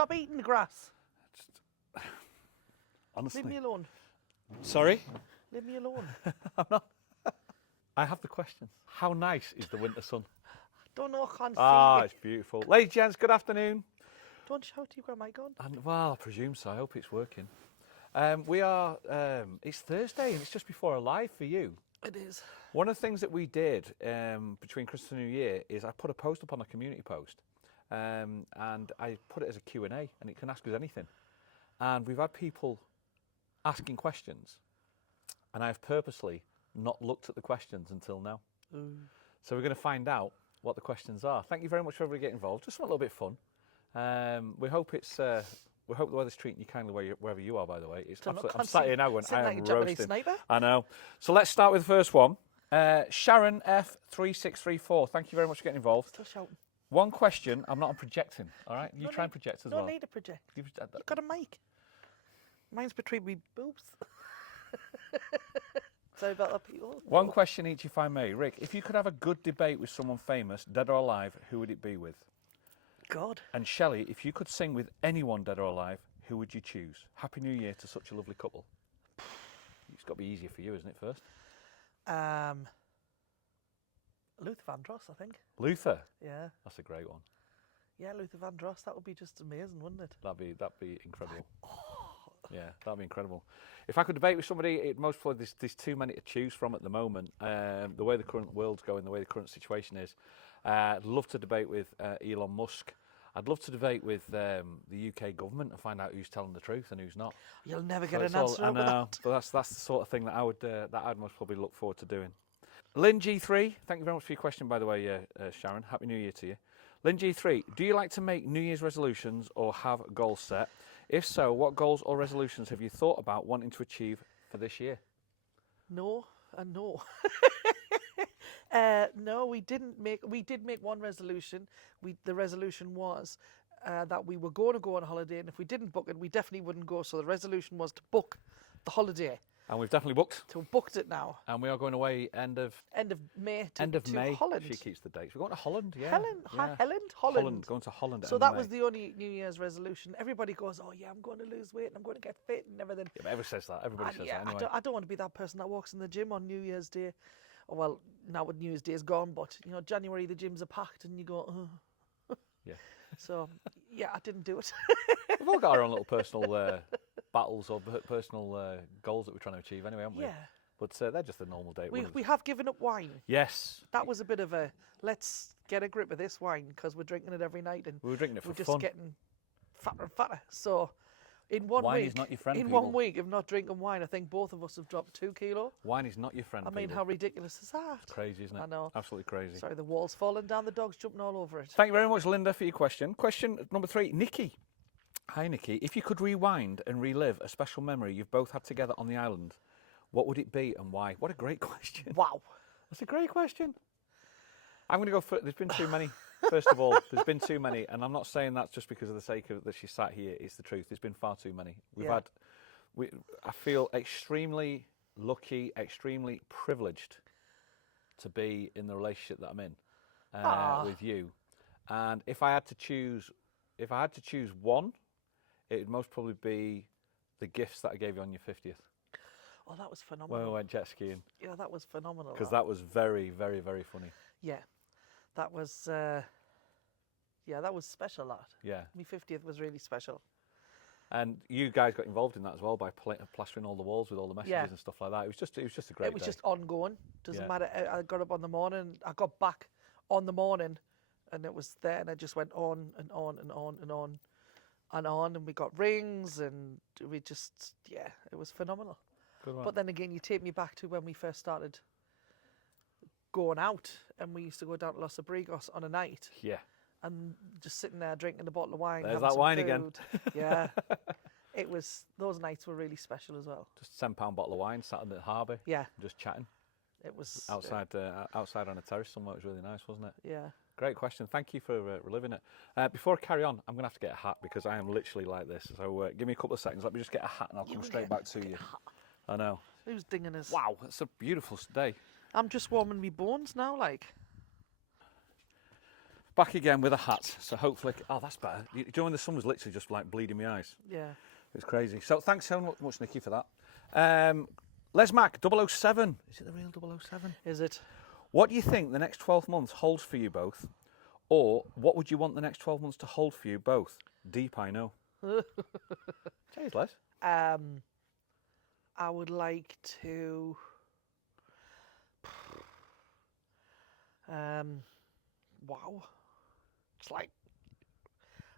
stop eating the grass. Honestly. Leave me alone. Sorry? Leave me alone. I'm not. I have the questions. How nice is the winter sun? Don't know, I can't Ah, see it's beautiful. Ladies and gents, good afternoon. Don't shout, you've got a mic on. And, well, I presume so. I hope it's working. It's Thursday and it's just before a live for you. It is. One of the things that we did between Christmas and New Year is I put a post up on a community post and I put it as a Q&A and it can ask us anything. And we've had people asking questions and I've purposely not looked at the questions until now. So we're going to find out what the questions are. Thank you very much for everybody getting involved. Just want a little bit of fun. We hope the weather's treating you kindly wherever you are, by the way. It's absolutely, I'm sat here now when I am roasting. Sniper. I know. So let's start with the first one. Sharon F3634, thank you very much for getting involved. Still shouting. One question, I'm not projecting, all right? You try and project as well. No need to project. You've got a mic. Mine's between me boobs. Sorry about that, people. One question each if I may. Rick, if you could have a good debate with someone famous, dead or alive, who would it be with? God. And Shelley, if you could sing with anyone dead or alive, who would you choose? Happy New Year to such a lovely couple. It's got to be easier for you, isn't it, first? Luther Vandross, I think. Luther? Yeah. That's a great one. Yeah, Luther Vandross, that would be just amazing, wouldn't it? That'd be incredible. Yeah, that'd be incredible. If I could debate with somebody, most probably there's too many to choose from at the moment. The way the current world's going, the way the current situation is. I'd love to debate with Elon Musk. I'd love to debate with the UK government and find out who's telling the truth and who's not. You'll never get an answer out of that. But that's the sort of thing that I'd most probably look forward to doing. Lynn G3, thank you very much for your question, by the way, Sharon. Happy New Year to you. Lynn G3, do you like to make New Year's resolutions or have goals set? If so, what goals or resolutions have you thought about wanting to achieve for this year? No and no. No, we did make one resolution. The resolution was that we were going to go on holiday, and if we didn't book it, we definitely wouldn't go. So the resolution was to book the holiday. And we've definitely booked. So we booked it now. And we are going away end of May to Holland. She keeps the dates. We're going to Holland, yeah. Holland. Going to Holland. So that was the only New Year's resolution. Everybody goes, oh yeah, I'm going to lose weight and I'm going to get fit and everything. Yeah, but everybody says that. Everybody says that anyway. I don't want to be that person that walks in the gym on New Year's Day. Oh, well, now with New Year's Day is gone, but you know, January the gyms are packed and you go, oh. Yeah. So yeah, I didn't do it. We've all got our own little personal battles or personal goals that we're trying to achieve anyway, haven't we? Yeah. But they're just a normal day. We have given up wine. Yes. That was a bit of a, let's get a grip of this wine because we're drinking it every night and we were drinking it for we're fun. just getting fatter and fatter. So in one wine week, is not your friend, in people. 1 week of not drinking wine, I think both of us have dropped 2 kilos. Wine is not your friend. I mean, people. how ridiculous is that? It's crazy, isn't it? I know. Absolutely crazy. Sorry, the wall's falling down, the dog's jumping all over it. Thank you very much, Linda, for your question. Question number 3, Nikki. Hi, Nikki. If you could rewind and relive a special memory you've both had together on the island, what would it be and why? What a great question. Wow. That's a great question. I'm going to go for it. There's been too many. First of all, there's been too many. And I'm not saying that's just because of the sake of that she sat here. It's the truth. There's been far too many. I feel extremely lucky, extremely privileged to be in the relationship that I'm in with you. And if I had to choose one, it would most probably be the gifts that I gave you on your 50th. Oh, that was phenomenal. When we went jet skiing. Yeah, that was phenomenal. Because that was very, very, very funny. Yeah, that was special, that. Yeah. My 50th was really special. And you guys got involved in that as well by plastering all the walls with all the messages and stuff like that. It was just a great day. It was just ongoing. Doesn't matter. I got up on the morning. I got back on the morning, and it was there, and it just went on and on and on and on and on, and we got rings, and we just it was phenomenal. Good one. But then again, you take me back to when we first started going out, and we used to go down to Los Abrigos on a night. Yeah. And just sitting there drinking a bottle of wine. There's that wine again. Yeah. Those nights were really special as well. Just a £10 bottle of wine, sat in the harbour. Yeah. Just chatting. It was outside on a terrace somewhere. It was really nice, wasn't it? Yeah. Great question. Thank you for reliving it. Before I carry on, I'm going to have to get a hat because I am literally like this. So give me a couple of seconds. Let me just get a hat and I'll come straight back to you. I know. Who's dinging us? Wow, it's a beautiful day. I'm just warming me bones now, like. back again with a hat. So hopefully, oh, that's better. You know when the sun was literally just like bleeding my eyes. Yeah. It's crazy. So thanks so much, Nikki, for that. Les Mac 007. Is it the real 007? Is it? What do you think the next 12 months holds for you both? Or what would you want the next 12 months to hold for you both? Deep, I know. Cheers, Les. I would like to. Wow. It's like,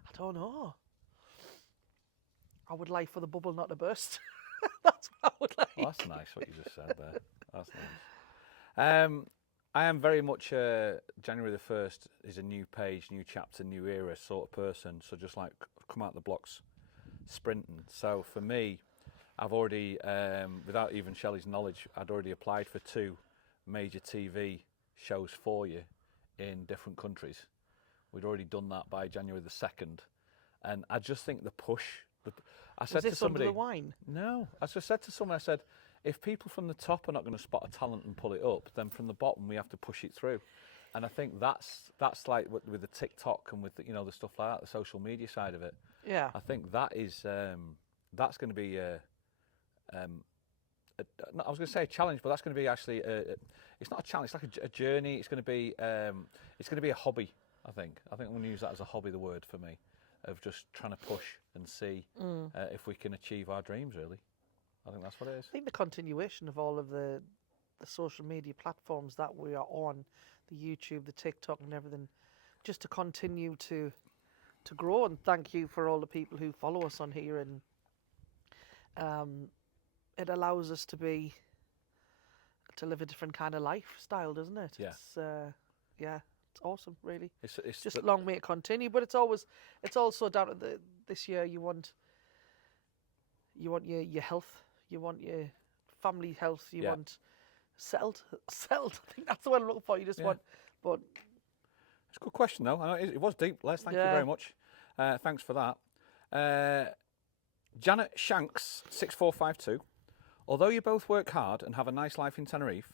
I don't know. I would like for the bubble not to burst. That's what I would like. Oh, that's nice what you just said there. That's nice. I am very much January the 1st is a new page, new chapter, new era sort of person. So just like come out the blocks sprinting. So for me, I've already, without even Shelley's knowledge, I'd already applied for 2 major TV shows for you in different countries. We'd already done that by January the 2nd. And I just think the push. I said Was this to somebody, under the wine? No, I just said to someone, I said, if people from the top are not going to spot a talent and pull it up, then from the bottom we have to push it through. And I think that's like with the TikTok and with the stuff like that, the social media side of it. Yeah. I think that is that's going to be I was going to say a challenge, but that's going to be actually it's not a challenge. It's like a journey. It's going to be a hobby. I think I'm going to use that as a hobby. The word for me of just trying to push and see if we can achieve our dreams. Really, I think that's what it is. I think the continuation of all of the social media platforms that we are on, the YouTube, the TikTok, and everything, just to continue to grow. And thank you for all the people who follow us on here, and it allows us to live a different kind of lifestyle, doesn't it? Yeah. It's awesome, really. It's just a long way to continue, but it's also down to this year. You want your health, you want your family health, you want settled. I think that's the word I'm looking for. You just want, but it's a good question though. I know it was deep, Les. Thank you very much. Thanks for that. Janet Shanks 6452. Although you both work hard and have a nice life in Tenerife,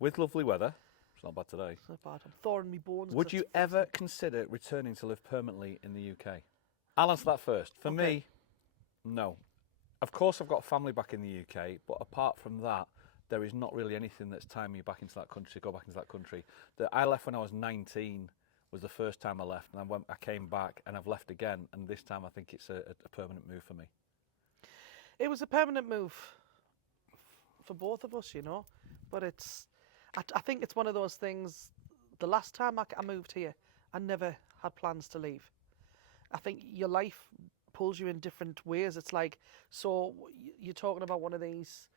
with lovely weather, it's not bad today. It's not bad. I'm thawing my bones. Would you ever consider returning to live permanently in the UK? I'll answer that first. For me, no. Of course, I've got family back in the UK, but apart from that, there is not really anything that's tying me back into that country, go back into that country. I left when I was 19, was the first time I left, and I came back, and I've left again, and this time I think it's a permanent move for me. It was a permanent move for both of us, but I think it's one of those things. The last time I moved here, I never had plans to leave. I think your life pulls you in different ways. It's like, so you're talking about one of these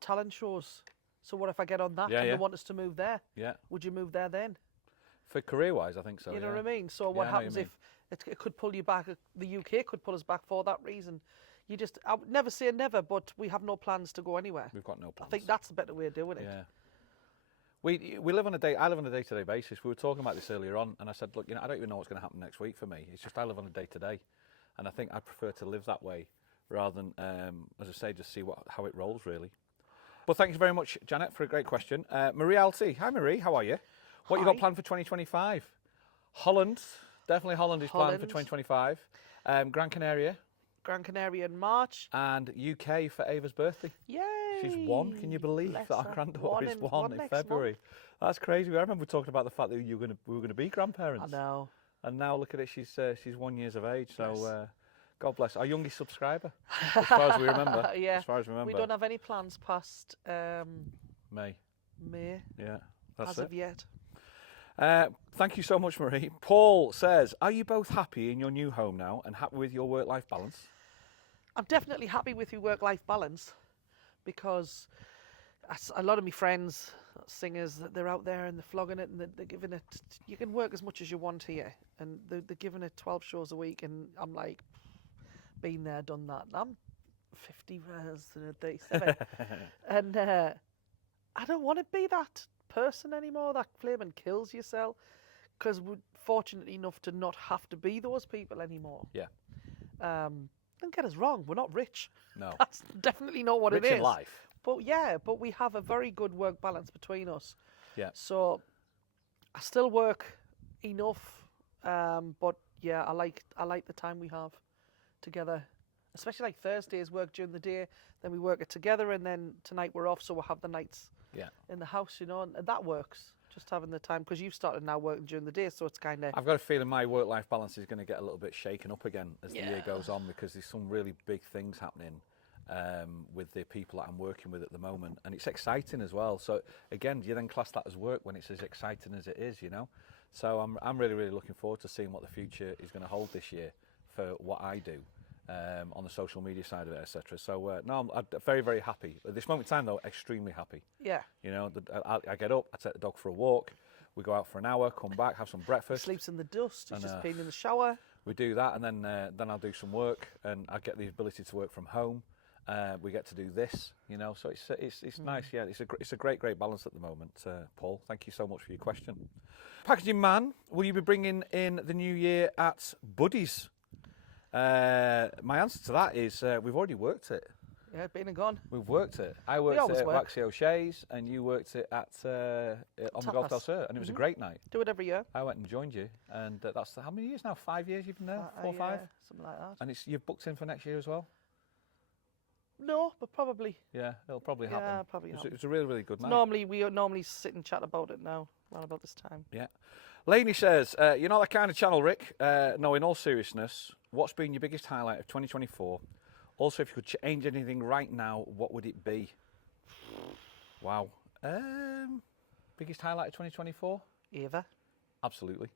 talent shows. So what if I get on that and they want us to move there? Yeah. Would you move there then? For career-wise, I think so. You know what I mean? So what happens if it could pull you back? The UK could pull us back for that reason. I would never say never, but we have no plans to go anywhere. We've got no plans. I think that's the better way of doing it. Yeah. We live on I live on a day-to-day basis. We were talking about this earlier on, and I said, look, I don't even know what's going to happen next week for me. It's just I live on a day-to-day, and I think I prefer to live that way rather than, as I say, just see how it rolls really. Well, thank you very much, Janet, for a great question. Marie Alty, hi Marie, how are you? What you got planned for 2025? Holland, definitely Holland is planned for 2025. Gran Canaria in March. And UK for Ava's birthday. Yay! She's 1. Can you believe that our granddaughter is 1 in February? Month. That's crazy. I remember talking about the fact that we were going to be grandparents. I know. And now look at it. She's 1 year of age. So God bless. Our youngest subscriber, as far as we remember. Yeah. As far as we remember. We don't have any plans past May. Yeah. That's as of yet. Thank you so much, Marie. Paul says, are you both happy in your new home now and happy with your work-life balance? I'm definitely happy with your work-life balance because a lot of my friends, singers, they're out there and they're flogging it and they're giving it, you can work as much as you want here and they're giving it 12 shows a week and I'm like, been there, done that. I'm 50 years and 37 and I don't want to be that person anymore that flaming kills yourself because we're fortunate enough to not have to be those people anymore. Yeah. Don't get us wrong, we're not rich. No. That's definitely not what it is. Rich in life. But we have a very good work balance between us. Yeah. So I still work enough. But yeah, I like the time we have together, especially like Thursdays work during the day, then we work it together, and then tonight we're off, so we'll have the nights in the house, you know, and that works. Just having the time, because you've started now working during the day, so it's kind of. I've got a feeling my work-life balance is going to get a little bit shaken up again as the year goes on, because there's some really big things happening with the people that I'm working with at the moment, and it's exciting as well. So again, you then class that as work when it's as exciting as it is, you know. So I'm really, really looking forward to seeing what the future is going to hold this year for what I do on the social media side of it, etc. So no, I'm very, very happy at this moment in time, though. Extremely happy. Yeah. You know, I get up, I take the dog for a walk, we go out for an hour, come back, have some breakfast. He sleeps in the dust. He's just been in the shower. We do that, and then I'll do some work, and I get the ability to work from home. We get to do this, you know, so it's nice. Yeah, it's a great balance at the moment. Paul, thank you so much for your question. Packaging man, will you be bringing in the new year at Buddies? My answer to that is we've already worked it. Yeah, been and gone. We've worked it. I worked it at Waxy O'Shea's, and you worked it at on the Golf Del Sur, and it was a great night. Do it every year. I went and joined you, and that's how many years now? 5 years you've been there? 4 or 5? Something like that. And you've booked in for next year as well? No, but probably. Yeah, it'll probably happen. Yeah, probably happen. It's a really, really good night. We normally sit and chat about it now, around about this time. Yeah. Lainey says, you're not that kind of channel, Rick. No, in all seriousness, what's been your biggest highlight of 2024? Also, if you could change anything right now, what would it be? Wow. Biggest highlight of 2024? Eva. Absolutely.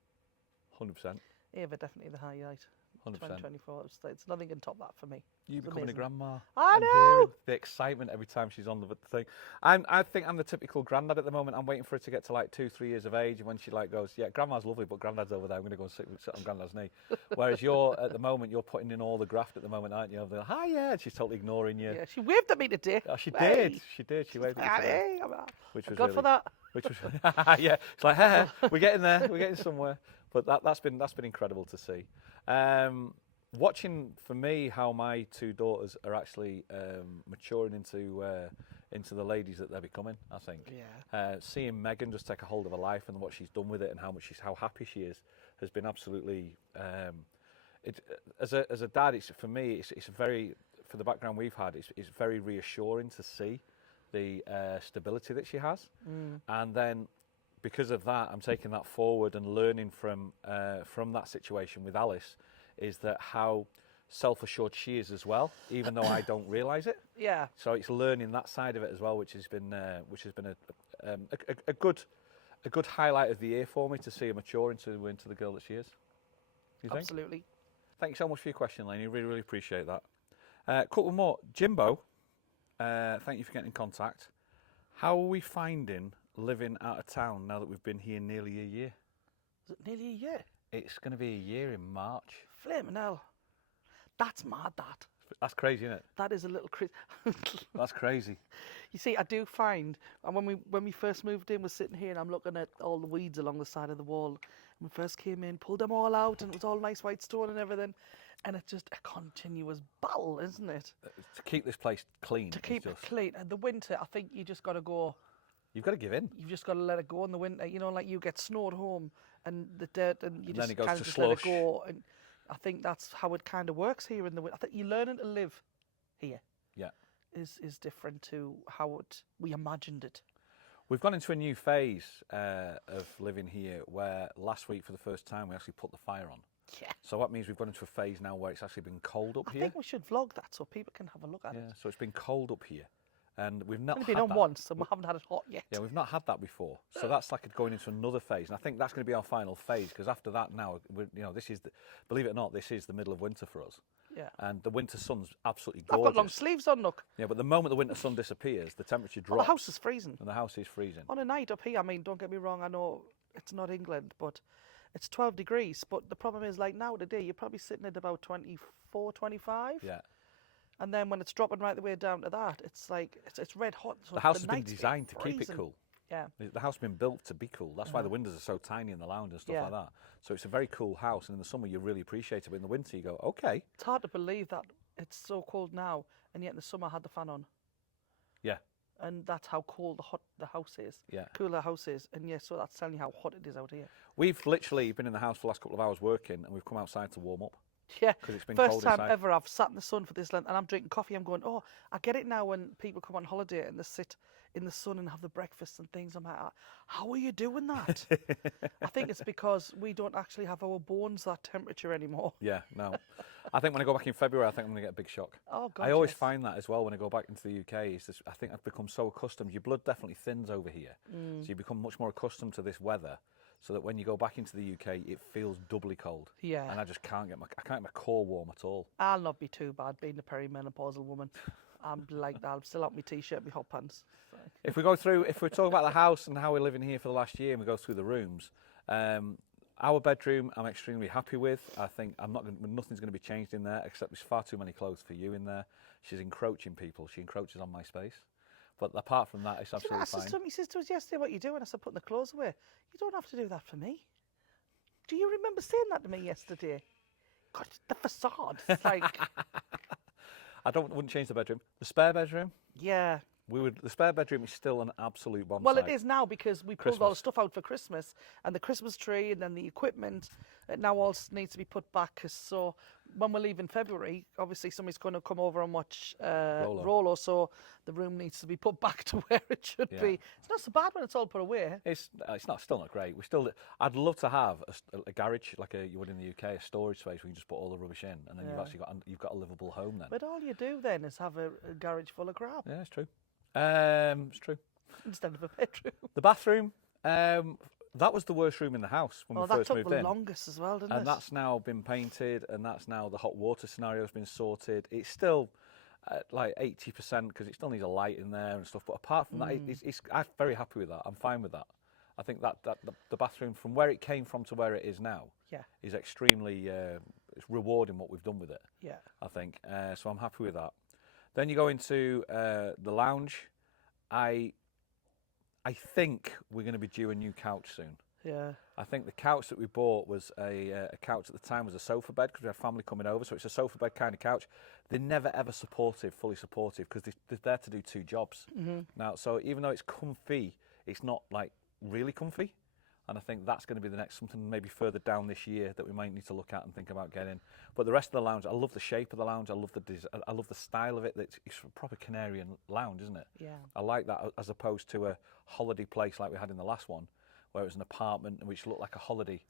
100%. Eva, definitely the highlight. 100%. 2024. It's nothing can top that for me. You becoming a grandma. I and know. hearing the excitement every time she's on the thing. I think I'm the typical granddad at the moment. I'm waiting for her to get to like 2-3 years of age, and when she like goes, yeah, grandma's lovely, but granddad's over there. I'm going to go and sit on granddad's knee. Whereas you're at the moment, you're putting in all the graft at the moment, aren't you? They're like, hi, yeah, and she's totally ignoring you. Yeah, she waved at me today. Oh, she did. She did. She waved at me. Hey, Which was good really, for that. Which was yeah. It's like, hey, we're getting there. We're getting somewhere. But that's been incredible to see. Watching for me how my 2 daughters are actually maturing into the ladies that they're becoming. I think. Yeah. Seeing Megan just take a hold of her life and what she's done with it and how happy she is has been absolutely. As a dad, it's for me. It's very, for the background we've had. It's very reassuring to see the stability that she has, and then because of that, I'm taking that forward and learning from that situation with Alice. Is that how self-assured she is as well, even though I don't realise it. Yeah. So it's learning that side of it as well, which has been a good highlight of the year for me to see her mature into the girl that she is. You think? Absolutely. Thank you so much for your question, Lainey. Really, really appreciate that. Couple more. Jimbo, thank you for getting in contact. How are we finding living out of town now that we've been here nearly a year? Is it nearly a year? It's going to be a year in March. Flaming hell. That's mad, that. That's crazy, isn't it? That is a little crazy. That's crazy. You see, I do find, and when we first moved in, we're sitting here and I'm looking at all the weeds along the side of the wall. When we first came in, pulled them all out, and it was all nice white stone and everything. And it's just a continuous battle, isn't it? To keep this place clean. To keep it clean. And the winter, I think you just got to go. You've got to give in. You've just got to let it go in the winter. You know, like you get snow at home and the dirt, and you just kind of just let it go. And I think that's how it kind of works here in the winter. I think you're learning to live here. Yeah. Is different to how we imagined it. We've gone into a new phase of living here where last week for the first time we actually put the fire on. Yeah. So that means we've gone into a phase now where it's actually been cold up here. I think we should vlog that so people can have a look at it. Yeah, so it's been cold up here. And we've not only had been on that. once and we haven't had it hot yet. Yeah, we've not had that before. So that's like going into another phase. And I think that's going to be our final phase because after that now, this is, believe it or not, this is the middle of winter for us. Yeah. And the winter sun's absolutely gorgeous. I've got long sleeves on, look. Yeah, but the moment the winter sun disappears, the temperature drops. Well, the house is freezing. And the house is freezing. On a night up here, I mean, don't get me wrong, I know it's not England, but it's 12 degrees. But the problem is, like now today, you're probably sitting at about 24, 25. Yeah. And then when it's dropping right the way down to that, it's like, it's red hot. So the house has been designed to keep it cool. Yeah. The house has been built to be cool. That's why the windows are so tiny in the lounge and stuff like that. So it's a very cool house. And in the summer, you really appreciate it. But in the winter, you go, okay. It's hard to believe that it's so cold now. And yet in the summer, I had the fan on. Yeah. and that's how cold the house is. Yeah. Cooler the house is, and yeah, so that's telling you how hot it is out here. We've literally been in the house for the last couple of hours working, and we've come outside to warm up. Yeah, because it's been first cold time inside. ever I've sat in the sun for this length, and I'm drinking coffee. I'm going, oh, I get it now when people come on holiday and they sit in the sun and have the breakfast and things. I'm like, how are you doing that? I think it's because we don't actually have our bones that temperature anymore. Yeah, no. I think when I go back in February, I think I'm going to get a big shock. Oh, God, I always yes. find that as well when I go back into the UK. I think I've become so accustomed. Your blood definitely thins over here. So you become much more accustomed to this weather, so that when you go back into the UK, it feels doubly cold. Yeah. And I just can't get my core warm at all. I'll not be too bad being a perimenopausal woman. I'm like that. I'll still have my t-shirt, my hot pants. So. If we talk about the house and how we're living here for the last year, and we go through the rooms, our bedroom I'm extremely happy with. I think nothing's going to be changed in there, except there's far too many clothes for you in there. She's encroaching people. She encroaches on my space. But apart from that, it's absolutely fine. He says to us yesterday, what are you doing? I said, putting the clothes away. You don't have to do that for me. Do you remember saying that to me yesterday? God, the facade. It's like... wouldn't change the bedroom. The spare bedroom? Yeah. The spare bedroom is still an absolute bomb Well, site. it is now because we pulled all the stuff out for Christmas, and the Christmas tree and then the equipment. It now all needs to be put back. So when we leave in February, obviously somebody's going to come over and watch Rolo. So the room needs to be put back to where it should be. It's not so bad when it's all put away. It's still not great. I'd love to have a garage like you would in the UK, a storage space where you can just put all the rubbish in, and then you've got a livable home then. But all you do then is have a garage full of crap. Yeah, it's true. It's true. Instead of a bedroom. The bathroom, that was the worst room in the house when we first moved in. That took the longest as well, didn't it? And that's now been painted, and that's now the hot water scenario has been sorted. It's still like 80% because it still needs a light in there and stuff. But apart from that, I'm very happy with that. I'm fine with that. I think that the bathroom, from where it came from to where it is now, is extremely it's rewarding what we've done with it. Yeah, I think so. I'm happy with that. Then you go into the lounge. I think we're going to be due a new couch soon. Yeah. I think the couch that we bought was a couch at the time was a sofa bed because we had family coming over, so it's a sofa bed kind of couch. They're never ever fully supportive because they're there to do two jobs. Now, so even though it's comfy, it's not like really comfy. And I think that's going to be the next something maybe further down this year that we might need to look at and think about getting. But the rest of the lounge, I love the shape of the lounge. I love the style of it. It's a proper Canary lounge, isn't it? Yeah. I like that as opposed to a holiday place like we had in the last one, where it was an apartment which looked like a holiday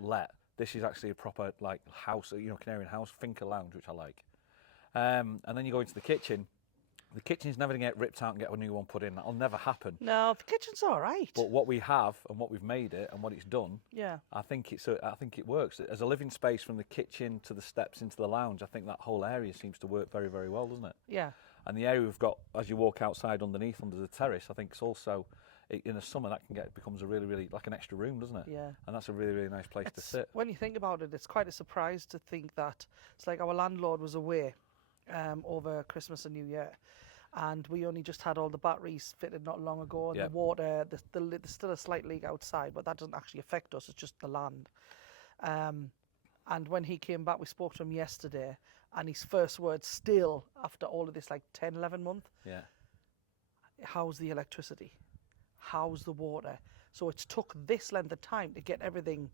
let. This is actually a proper like house, Canarian house, finca lounge, which I like. And then you go into the kitchen. The kitchen's never going to get ripped out and get a new one put in. That'll never happen. No, the kitchen's all right. But what we have and what we've made it and what it's done, I think it works. As a living space from the kitchen to the steps into the lounge, I think that whole area seems to work very, very well, doesn't it? Yeah. And the area we've got, as you walk outside underneath, under the terrace, I think it's also, in the summer, that becomes a really, really, like an extra room, doesn't it? Yeah. And that's a really, really nice place to sit. When you think about it, it's quite a surprise to think that it's like our landlord was away over Christmas and New Year. And we only just had all the batteries fitted not long ago, and the water, there's still a slight leak outside, but that doesn't actually affect us, it's just the land. And when he came back, we spoke to him yesterday, and his first words still, after all of this, like 10, 11 months, how's the electricity? How's the water? So it's took this length of time to get everything.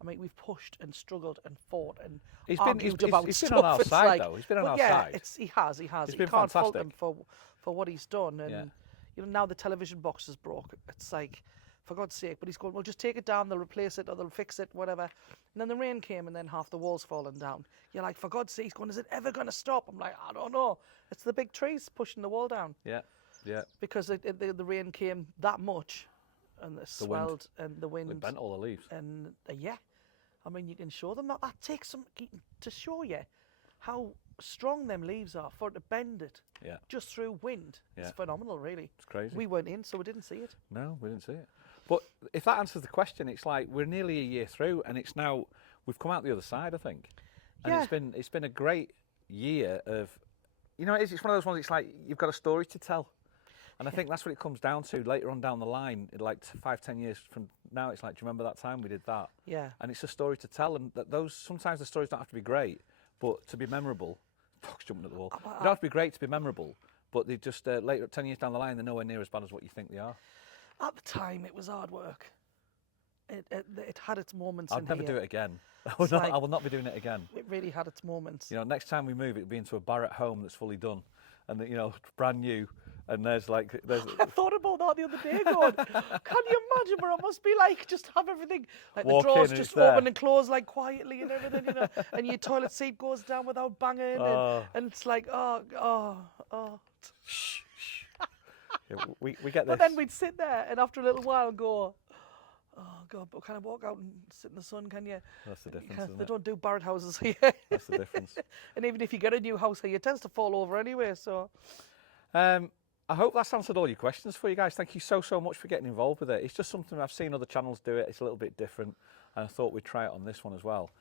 I mean, we've pushed and struggled and fought and argued about stuff. He's been on our side, though. He's been on our side. He has. He's you been can't fault fantastic. him for what he's done. And now the television box is broke. It's like, for God's sake. But he's going, well, just take it down. They'll replace it or they'll fix it, whatever. And then the rain came and then half the wall's fallen down. You're like, for God's sake, he's going, is it ever going to stop? I'm like, I don't know. It's the big trees pushing the wall down. Yeah. Because the rain came that much and it swelled and the wind. It bent all the leaves. And I mean, you can show them that. That takes some to show you how strong them leaves are for it to bend it just through wind. It's phenomenal, really. It's crazy. We weren't in, so we didn't see it. No, we didn't see it. But if that answers the question, it's like we're nearly a year through, and it's now we've come out the other side, I think. And it's been a great year of, it's one of those ones. It's like you've got a story to tell. And I think that's what it comes down to later on down the line, like 5-10 years from now. It's like, do you remember that time we did that? Yeah. And it's a story to tell, and sometimes the stories don't have to be great, but to be memorable. Fox jumping at the wall. They don't have to be great to be memorable, but they just later 10 years down the line, they're nowhere near as bad as what you think they are. At the time, it was hard work. It had its moments. I'd never here. do it again. Like, I will not be doing it again. It really had its moments. You know, next time we move, it'll be into a Barrett home that's fully done, and you know, brand new. And there's. I thought about that the other day. Going, can you imagine where it must be like? Just have everything like Walk the drawers in and just it's there. open and close like quietly and everything, you know. And your toilet seat goes down without banging, and it's like oh. Shh. Yeah, we get this. But then we'd sit there, and after a little while, go, oh God, but can I walk out and sit in the sun? Can you? That's the difference, They isn't it? don't do Barrett houses here. That's the difference. And even if you get a new house here, it tends to fall over anyway. So, I hope that's answered all your questions for you guys. Thank you so much for getting involved with it. It's just something I've seen other channels do it. It's a little bit different, and I thought we'd try it on this one as well.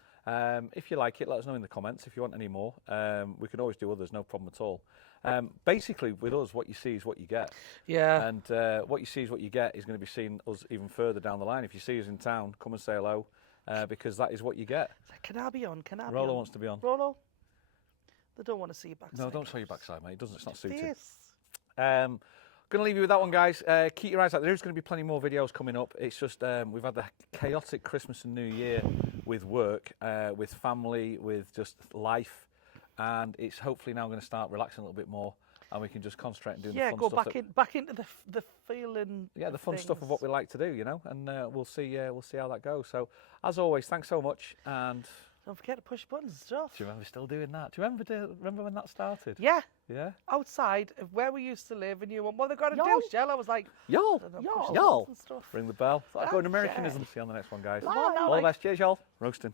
If you like it, let us know in the comments. If you want any more, we can always do others, no problem at all. Basically, with us, what you see is what you get. yeah. And what you see is what you get is going to be seeing us even further down the line. If you see us in town, come and say hello, because that is what you get. Can I be on? Can I be on? Rollo wants to be on. Rollo? They don't want to see your backside. No, don't show your backside, mate. It doesn't. It's not suited. Yes. Going to leave you with that one, guys. Keep your eyes out. There's going to be plenty more videos coming up. It's just we've had the chaotic Christmas and New Year with work, with family, with just life, and it's hopefully now going to start relaxing a little bit more, and we can just concentrate on doing the fun go stuff. back into the feeling. The fun stuff of what we like to do, you know, and we'll see how that goes. So, as always, thanks so much, and don't forget to push buttons and stuff. do you remember still doing that? Do you remember when that started? Yeah. Yeah. Outside of where we used to live, and you went, what they got to do, Y'all. Shell? I was like, Y'all. I don't know, push the Y'all. buttons and stuff. Ring the bell. Start going Yeah. Americanism. See you on the next one, guys. Bye. All the best. Cheers, y'all. Roasting.